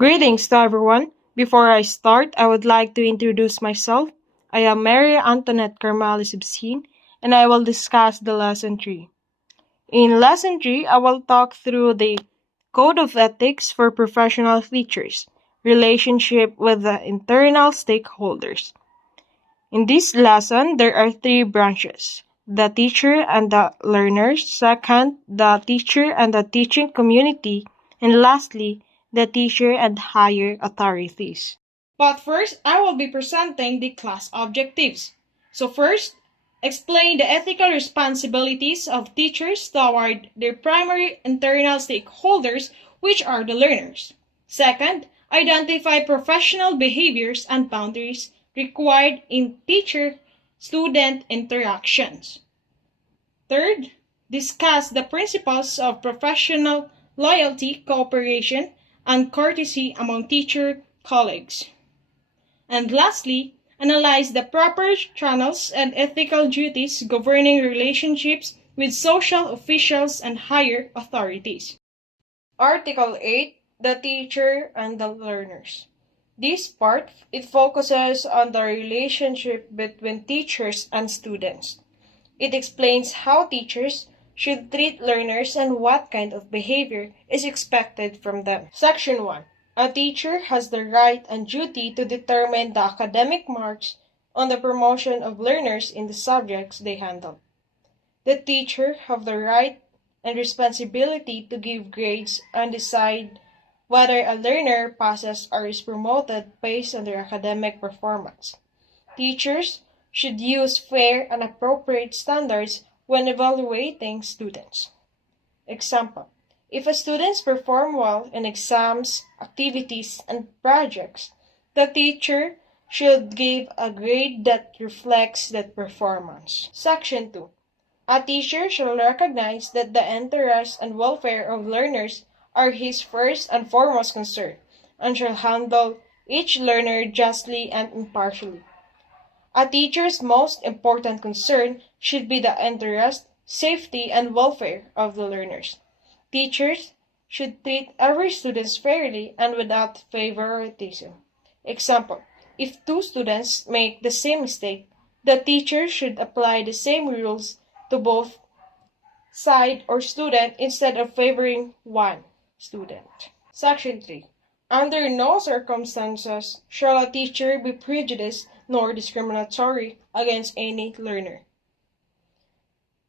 Greetings to everyone. Before I start, I would like to introduce myself. I am Mary Antoinette Carmali Subsin, and I will discuss the Lesson 3. In Lesson 3, I will talk through the Code of Ethics for Professional Teachers, relationship with the internal stakeholders. In this lesson, there are three branches: the teacher and the learners, second, the teacher and the teaching community, and lastly, the teacher and higher authorities. But first, I will be presenting the class objectives. So first, explain the ethical responsibilities of teachers toward their primary internal stakeholders, which are the learners. Second, identify professional behaviors and boundaries required in teacher-student interactions. Third, discuss the principles of professional loyalty, cooperation, and courtesy among teacher colleagues. And lastly, analyze the proper channels and ethical duties governing relationships with social officials and higher authorities. Article 8, the teacher and the learners. This part, it focuses on the relationship between teachers and students. It explains how teachers should treat learners and what kind of behavior is expected from them. Section 1. A teacher has the right and duty to determine the academic marks on the promotion of learners in the subjects they handle. The teacher have the right and responsibility to give grades and decide whether a learner passes or is promoted based on their academic performance. Teachers should use fair and appropriate standards when evaluating students. Example: if a student performs well in exams, activities, and projects, the teacher should give a grade that reflects that performance. Section 2. A teacher shall recognize that the interests and welfare of learners are his first and foremost concern, and shall handle each learner justly and impartially. A teacher's most important concern should be the interest, safety, and welfare of the learners. Teachers should treat every student fairly and without favoritism. Example: if two students make the same mistake, the teacher should apply the same rules to both side or student instead of favoring one student. Section 3. Under no circumstances shall a teacher be prejudiced nor discriminatory against any learner.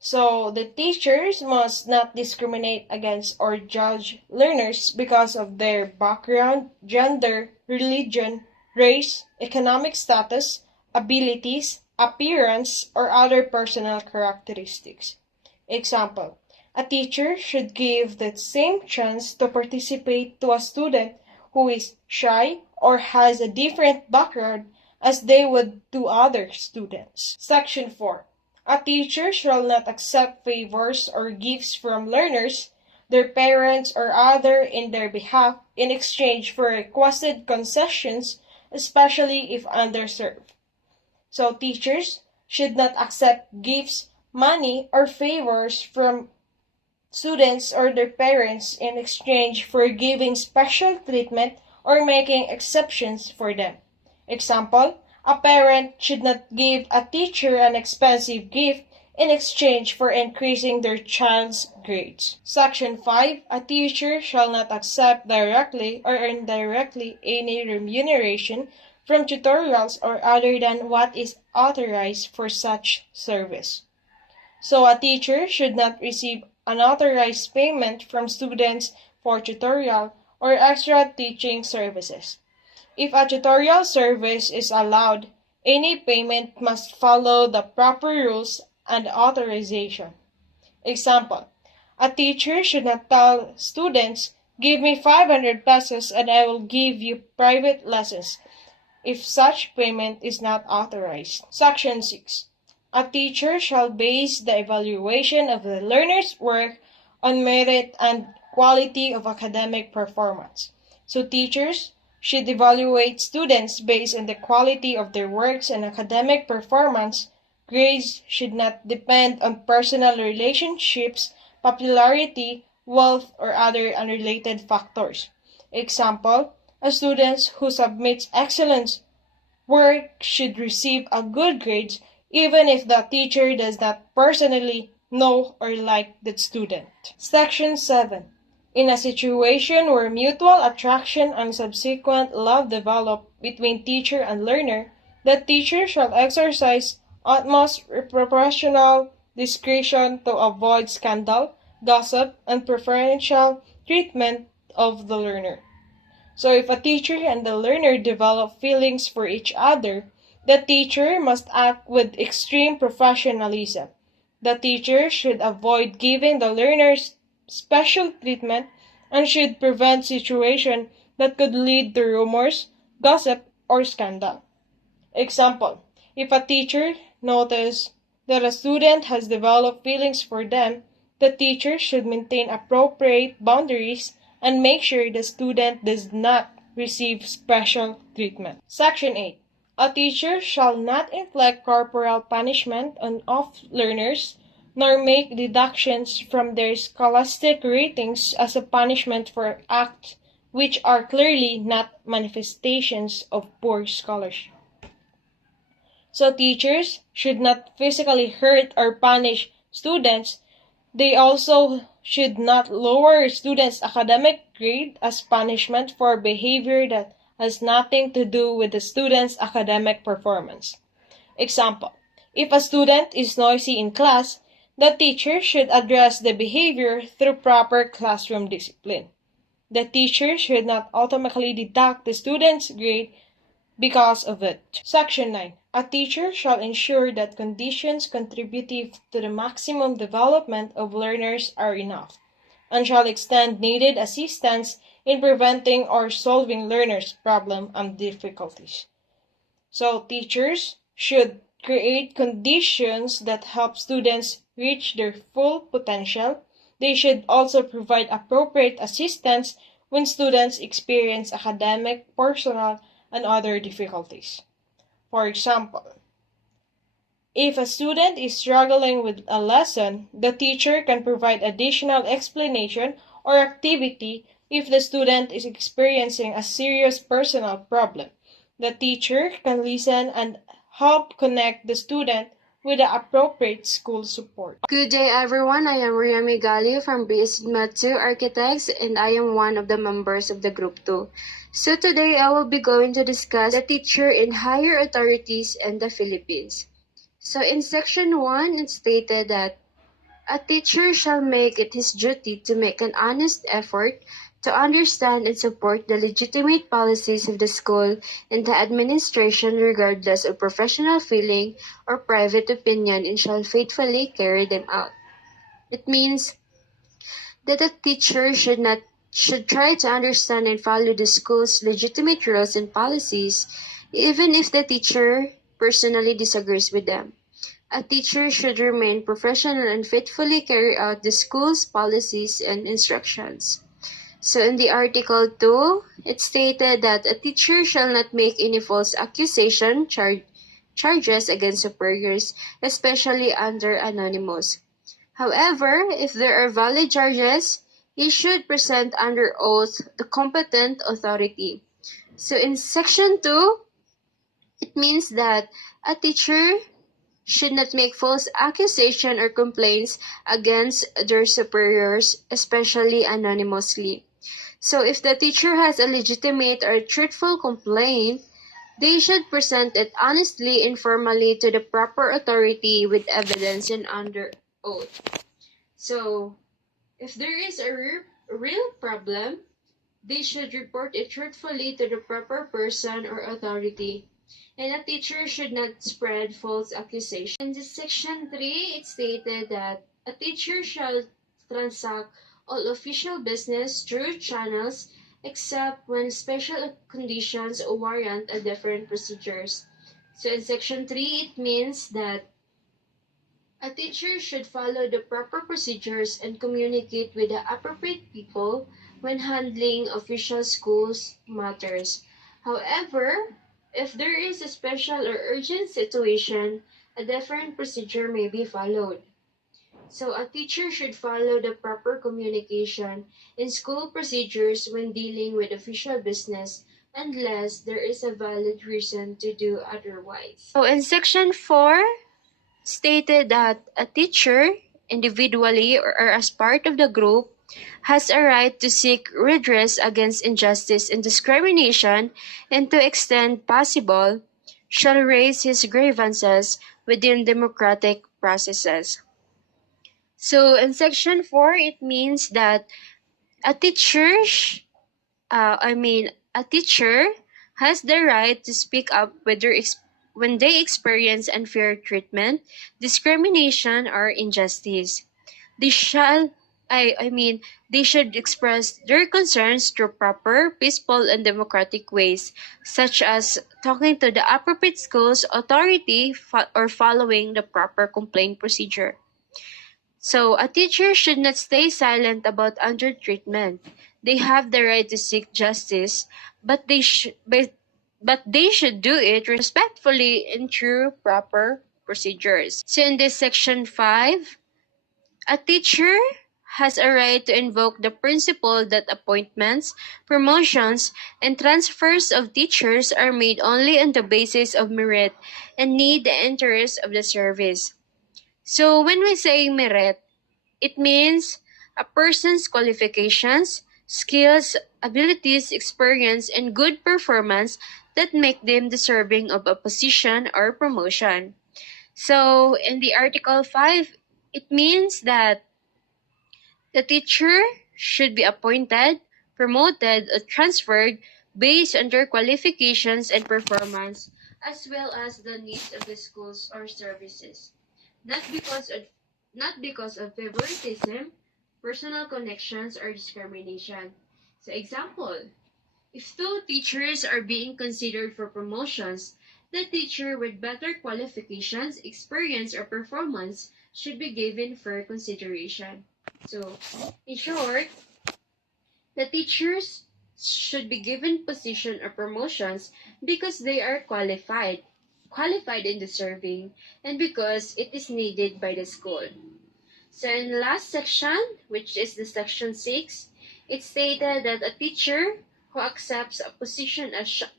So, the teachers must not discriminate against or judge learners because of their background, gender, religion, race, economic status, abilities, appearance, or other personal characteristics. Example: a teacher should give the same chance to participate to a student who is shy or has a different background as they would to other students. Section 4. A teacher shall not accept favors or gifts from learners, their parents, or other in their behalf in exchange for requested concessions, especially if underserved. So teachers should not accept gifts, money, or favors from students or their parents in exchange for giving special treatment or making exceptions for them. Example: a parent should not give a teacher an expensive gift in exchange for increasing their child's grades. Section 5. A teacher shall not accept directly or indirectly any remuneration from tutorials or other than what is authorized for such service. So a teacher should not receive unauthorized payment from students for tutorial or extra teaching services. If a tutorial service is allowed, any payment must follow the proper rules and authorization. Example: a teacher should not tell students, "Give me 500 pesos and I will give you private lessons," if such payment is not authorized. Section 6. A teacher shall base the evaluation of the learner's work on merit and quality of academic performance. So teachers should evaluate students based on the quality of their works and academic performance. Grades should not depend on personal relationships, popularity, wealth, or other unrelated factors. Example: A student who submits excellent work should receive a good grade even if the teacher does not personally know or like that student. Section 7. In a situation where mutual attraction and subsequent love develop between teacher and learner, the teacher shall exercise utmost professional discretion to avoid scandal, gossip, and preferential treatment of the learner. So if a teacher and the learner develop feelings for each other, the teacher must act with extreme professionalism. The teacher should avoid giving the learners special treatment and should prevent situations that could lead to rumors, gossip, or scandal. Example, if a teacher notices that a student has developed feelings for them, the teacher should maintain appropriate boundaries and make sure the student does not receive special treatment. Section 8. A teacher shall not inflict corporal punishment on off learners, nor make deductions from their scholastic ratings as a punishment for acts which are clearly not manifestations of poor scholarship. So teachers should not physically hurt or punish students. They also should not lower students' academic grade as punishment for behavior that has nothing to do with the student's academic performance. Example, if a student is noisy in class, the teacher should address the behavior through proper classroom discipline. The teacher should not automatically deduct the student's grade because of it. Section 9. A teacher shall ensure that conditions contributive to the maximum development of learners are enough, and shall extend needed assistance in preventing or solving learners' problems and difficulties. So teachers should create conditions that help students reach their full potential. They should also provide appropriate assistance when students experience academic, personal, and other difficulties. For example, if a student is struggling with a lesson, the teacher can provide additional explanation or activity if the student is experiencing a serious personal problem. The teacher can listen and help connect the student with the appropriate school support. Good day everyone, I am Riami Gali from BSMAT 2 Architects and I am one of the members of the Group 2. So today I will be going to discuss the teacher in higher authorities in the Philippines. So in section 1, it stated that a teacher shall make it his duty to make an honest effort to understand and support the legitimate policies of the school and the administration regardless of professional feeling or private opinion and shall faithfully carry them out. It means that a teacher should try to understand and follow the school's legitimate rules and policies, even if the teacher personally disagrees with them. A teacher should remain professional and faithfully carry out the school's policies and instructions. So in the Article 2, it stated that a teacher shall not make any false charges against superiors, especially under anonymous. However, if there are valid charges, he should present under oath the competent authority. So in Section 2, it means that a teacher should not make false accusation or complaints against their superiors, especially anonymously. So if the teacher has a legitimate or truthful complaint, they should present it honestly and formally to the proper authority with evidence and under oath. So if there is a real problem, they should report it truthfully to the proper person or authority. And a teacher should not spread false accusations. In this section 3, it stated that a teacher shall transact all official business through channels except when special conditions warrant a different procedures. So in section 3, it means that a teacher should follow the proper procedures and communicate with the appropriate people when handling official schools matters. However, if there is a special or urgent situation, a different procedure may be followed. So a teacher should follow the proper communication and school procedures when dealing with official business unless there is a valid reason to do otherwise. So in section 4, stated that a teacher, individually or as part of the group, has a right to seek redress against injustice and discrimination, and to extent possible, shall raise his grievances within democratic processes. So in section 4, it means that a teacher, a teacher has the right to speak up when they experience unfair treatment, discrimination, or injustice. They shall, I mean, they should express their concerns through proper, peaceful, and democratic ways, such as talking to the appropriate school's authority or following the proper complaint procedure. So, a teacher should not stay silent about undertreatment. They have the right to seek justice, but they should do it respectfully and through proper procedures. So, in this section 5, a teacher has a right to invoke the principle that appointments, promotions, and transfers of teachers are made only on the basis of merit and need the interest of the service. So, when we say merit, it means a person's qualifications, skills, abilities, experience, and good performance that make them deserving of a position or promotion. So, in the Article 5, it means that the teacher should be appointed, promoted, or transferred based on their qualifications and performance, as well as the needs of the schools or services, not because of not because of favoritism, personal connections, or discrimination. So, example, if two teachers are being considered for promotions, the teacher with better qualifications, experience, or performance should be given fair consideration. So, in short, the teachers should be given position or promotions because they are qualified and deserving, and because it is needed by the school. So in the last section, which is the section 6, it stated that a teacher who accepts a position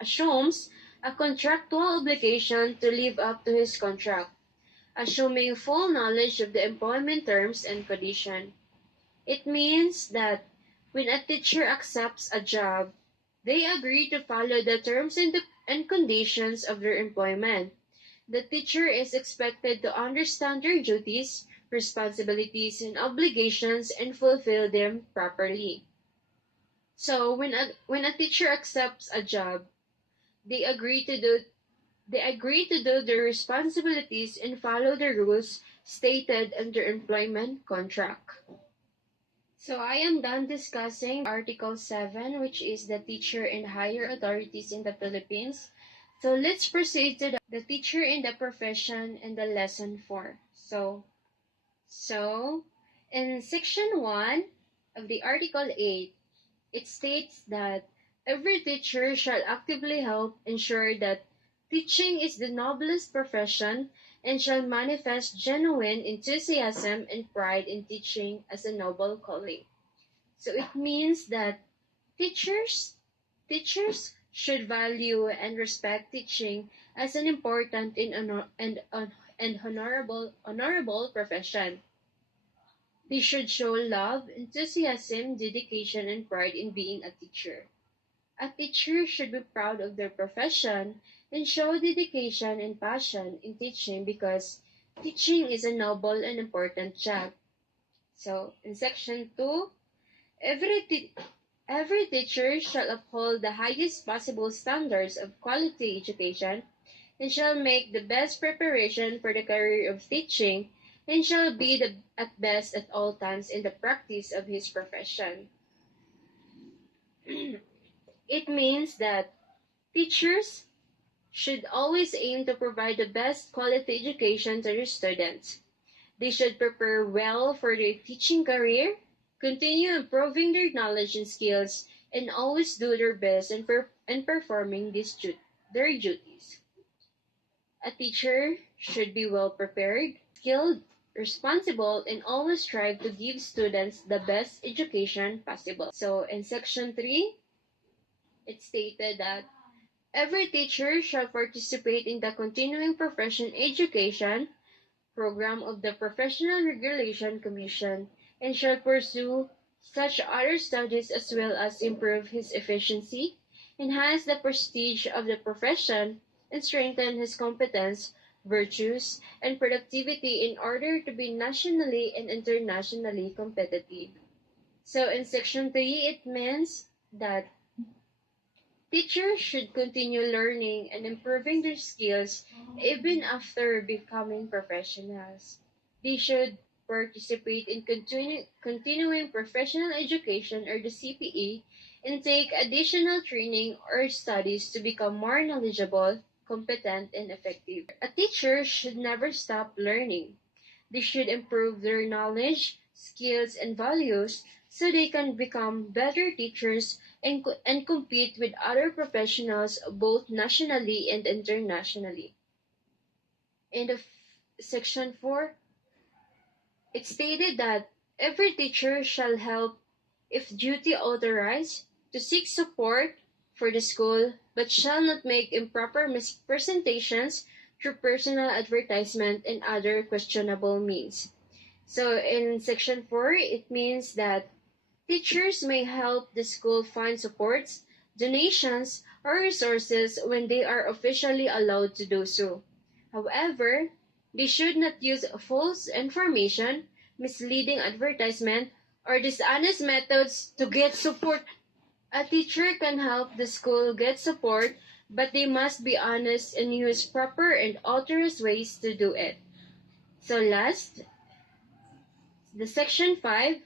assumes a contractual obligation to live up to his contract, assuming full knowledge of the employment terms and condition. It means that when a teacher accepts a job, they agree to follow the terms and conditions of their employment. The teacher is expected to understand their duties, responsibilities, and obligations and fulfill them properly. So when a teacher accepts a job, they agree to do their responsibilities and follow the rules stated in their employment contract. So I am done discussing Article 7, which is the teacher and higher authorities in the Philippines. So let's proceed to the teacher in the profession and the lesson 4. So in section 1 of the Article 8, it states that every teacher shall actively help ensure that teaching is the noblest profession and shall manifest genuine enthusiasm and pride in teaching as a noble calling. So it means that teachers teachers should value and respect teaching as an important and honorable profession. They should show love, enthusiasm, dedication, and pride in being a teacher. A teacher should be proud of their profession and show dedication and passion in teaching because teaching is a noble and important job. So, in section 2, every, te- every teacher shall uphold the highest possible standards of quality education and shall make the best preparation for the career of teaching and shall be at best at all times in the practice of his profession. It means that teachers should always aim to provide the best quality education to their students. They should prepare well for their teaching career, continue improving their knowledge and skills, and always do their best in performing their duties. A teacher should be well prepared, skilled, responsible, and always strive to give students the best education possible. So in section 3, it stated that every teacher shall participate in the continuing profession education program of the Professional Regulation Commission and shall pursue such other studies as well as improve his efficiency, enhance the prestige of the profession, and strengthen his competence, virtues, and productivity in order to be nationally and internationally competitive. So in section 3, it means that teachers should continue learning and improving their skills even after becoming professionals. They should participate in continuing professional education or the CPE and take additional training or studies to become more knowledgeable, competent, and effective. A teacher should never stop learning. They should improve their knowledge, skills, and values so they can become better teachers and compete with other professionals both nationally and internationally. In the section 4, it stated that every teacher shall help, if duty authorized, to seek support for the school, but shall not make improper mispresentations through personal advertisement and other questionable means. So in section 4, it means that teachers may help the school find supports, donations, or resources when they are officially allowed to do so. However, they should not use false information, misleading advertisement, or dishonest methods to get support. A teacher can help the school get support, but they must be honest and use proper and authorized ways to do it. So last, the section 5,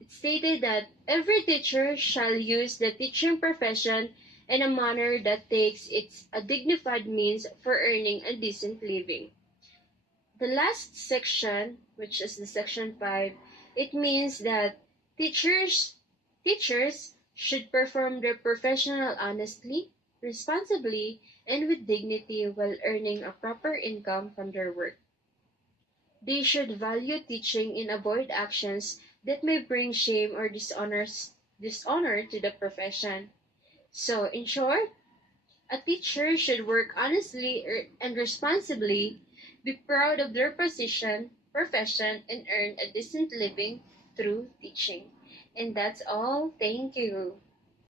it stated that every teacher shall use the teaching profession in a manner that takes its a dignified means for earning a decent living. The last section, which is the section 5, it means that teachers should perform their professional honestly, responsibly, and with dignity while earning a proper income from their work. They should value teaching and avoid actions that may bring shame or dishonor to the profession. So, in short, a teacher should work honestly and responsibly, be proud of their profession, and earn a decent living through teaching. And that's all. Thank you.